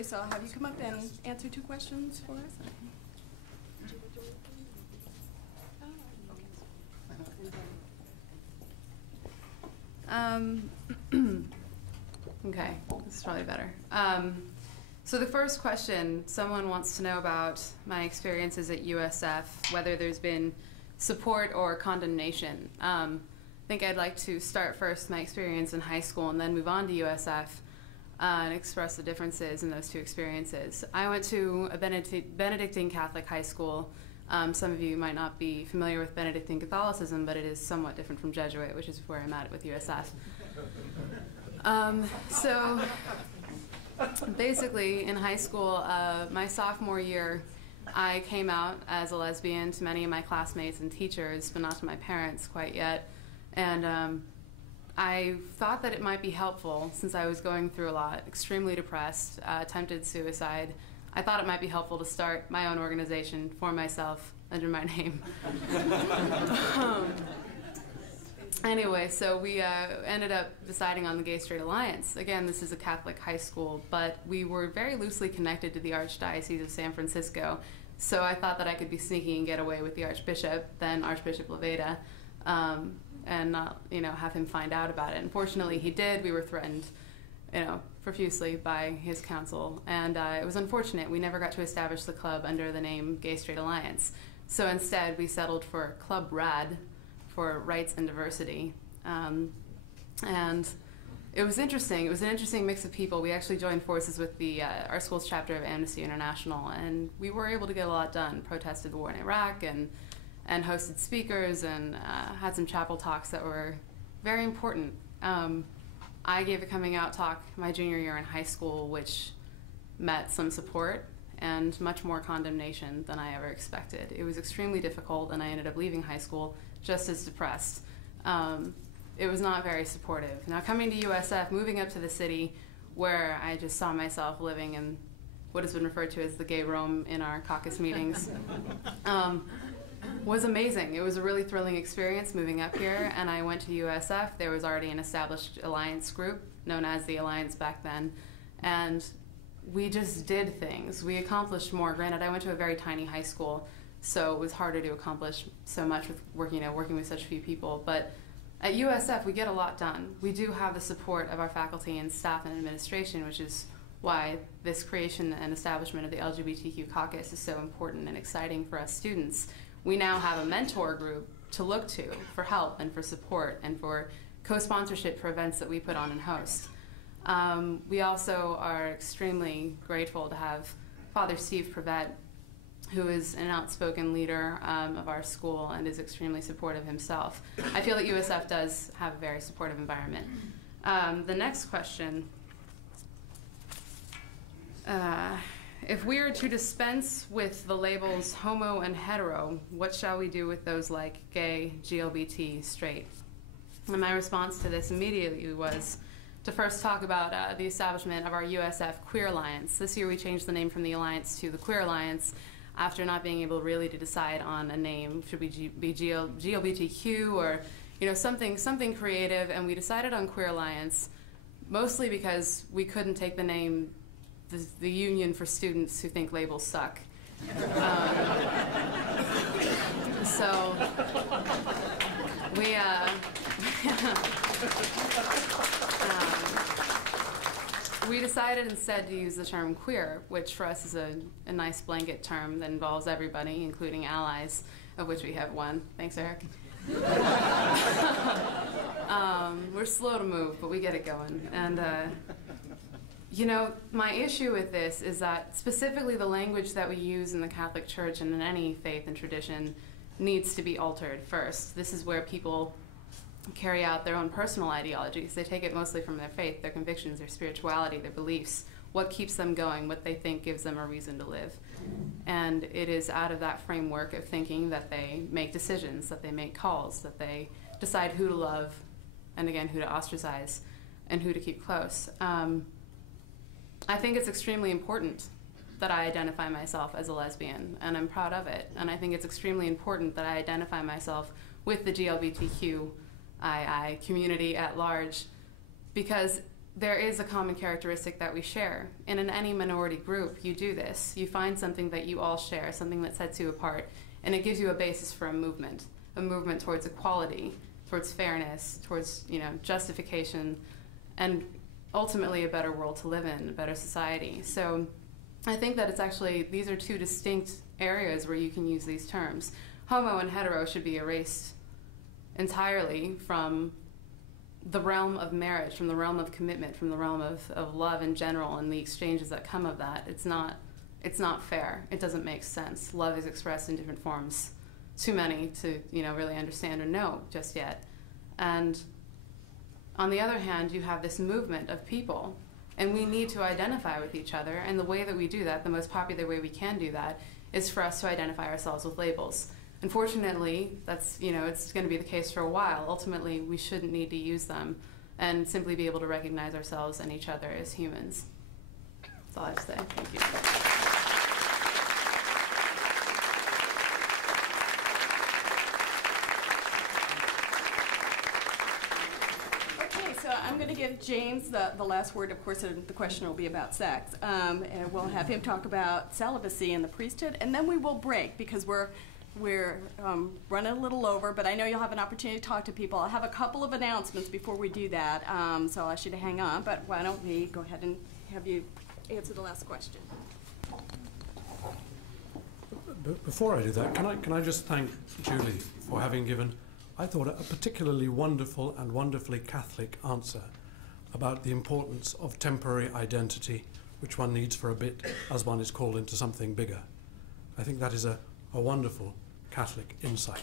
actually, so I'll have you come up and answer 2 questions for us. Okay, this is probably better. So the first question, someone wants to know about my experiences at USF, whether there's been support or condemnation. I think I'd like to start first my experience in high school and then move on to USF and express the differences in those 2 experiences. I went to a Benedictine Catholic high school. Some of you might not be familiar with Benedictine Catholicism, but it is somewhat different from Jesuit, which is where I'm at with USF. So basically, in high school, my sophomore year, I came out as a lesbian to many of my classmates and teachers, but not to my parents quite yet. And I thought that it might be helpful, since I was going through a lot, extremely depressed, attempted suicide. I thought it might be helpful to start my own organization for myself under my name. Anyway, so we ended up deciding on the Gay-Straight Alliance. Again, this is a Catholic high school, but we were very loosely connected to the Archdiocese of San Francisco. So I thought that I could be sneaky and get away with the Archbishop, then Archbishop Leveda, and not, have him find out about it. Unfortunately, he did. We were threatened, profusely by his council, and it was unfortunate. We never got to establish the club under the name Gay-Straight Alliance. So instead, we settled for Club RAD, for Rights and Diversity. And it was interesting. It was an interesting mix of people. We actually joined forces with our school's chapter of Amnesty International, and we were able to get a lot done. Protested the war in Iraq and hosted speakers and had some chapel talks that were very important. I gave a coming out talk my junior year in high school, which met some support and much more condemnation than I ever expected. It was extremely difficult, and I ended up leaving high school just as depressed. It was not very supportive. Now, coming to USF, moving up to the city where I just saw myself living in what has been referred to as the gay Rome in our caucus meetings, was amazing. It was a really thrilling experience moving up here, and I went to USF. There was already an established alliance group, known as the Alliance back then, and we just did things. We accomplished more. Granted, I went to a very tiny high school, so it was harder to accomplish so much with working with such few people. But at USF, we get a lot done. We do have the support of our faculty and staff and administration, which is why this creation and establishment of the LGBTQ caucus is so important and exciting for us students. We now have a mentor group to look to for help and for support and for co-sponsorship for events that we put on and host. We also are extremely grateful to have Father Steve Prevet, who is an outspoken leader of our school and is extremely supportive himself. I feel that USF does have a very supportive environment. The next question, if we are to dispense with the labels homo and hetero, what shall we do with those like gay, GLBT, straight? And my response to this immediately was to first talk about the establishment of our USF Queer Alliance. This year we changed the name from the Alliance to the Queer Alliance after not being able really to decide on a name. Should we be GLBTQ or something creative, and we decided on Queer Alliance mostly because we couldn't take the name the Union for Students Who Think Labels Suck. So we we decided instead to use the term queer, which for us is a nice blanket term that involves everybody, including allies, of which we have one. Thanks, Eric. We're slow to move, but we get it going. And my issue with this is that specifically the language that we use in the Catholic Church and in any faith and tradition needs to be altered first. This is where people carry out their own personal ideologies. They take it mostly from their faith, their convictions, their spirituality, their beliefs, what keeps them going, what they think gives them a reason to live. And it is out of that framework of thinking that they make decisions, that they make calls, that they decide who to love, and again, who to ostracize, and who to keep close. I think it's extremely important that I identify myself as a lesbian, and I'm proud of it. And I think it's extremely important that I identify myself with the GLBTQII community at large, because there is a common characteristic that we share. And in any minority group, you do this. You find something that you all share, something that sets you apart, and it gives you a basis for a movement towards equality, towards fairness, towards, justification, and ultimately a better world to live in, a better society. So I think that it's actually, these are two distinct areas where you can use these terms. Homo and hetero should be erased entirely from the realm of marriage, from the realm of commitment, from the realm of love in general and the exchanges that come of that. It's not fair. It doesn't make sense. Love is expressed in different forms. Too many to, really understand or know just yet. And on the other hand, you have this movement of people, and we need to identify with each other. And the way that we do that, the most popular way we can do that, is for us to identify ourselves with labels. Unfortunately, that's, it's going to be the case for a while. Ultimately, we shouldn't need to use them and simply be able to recognize ourselves and each other as humans. That's all I have to say. Thank you. I'm going to give James the last word. Of course, the question will be about sex. And we'll have him talk about celibacy and the priesthood, and then we will break because we're running a little over, but I know you'll have an opportunity to talk to people. I'll have a couple of announcements before we do that, so I'll ask you to hang on, but why don't we go ahead and have you answer the last question. Before I do that, can I just thank Julie for having given, I thought, a particularly wonderful and wonderfully Catholic answer about the importance of temporary identity, which one needs for a bit as one is called into something bigger. I think that is a wonderful Catholic insight.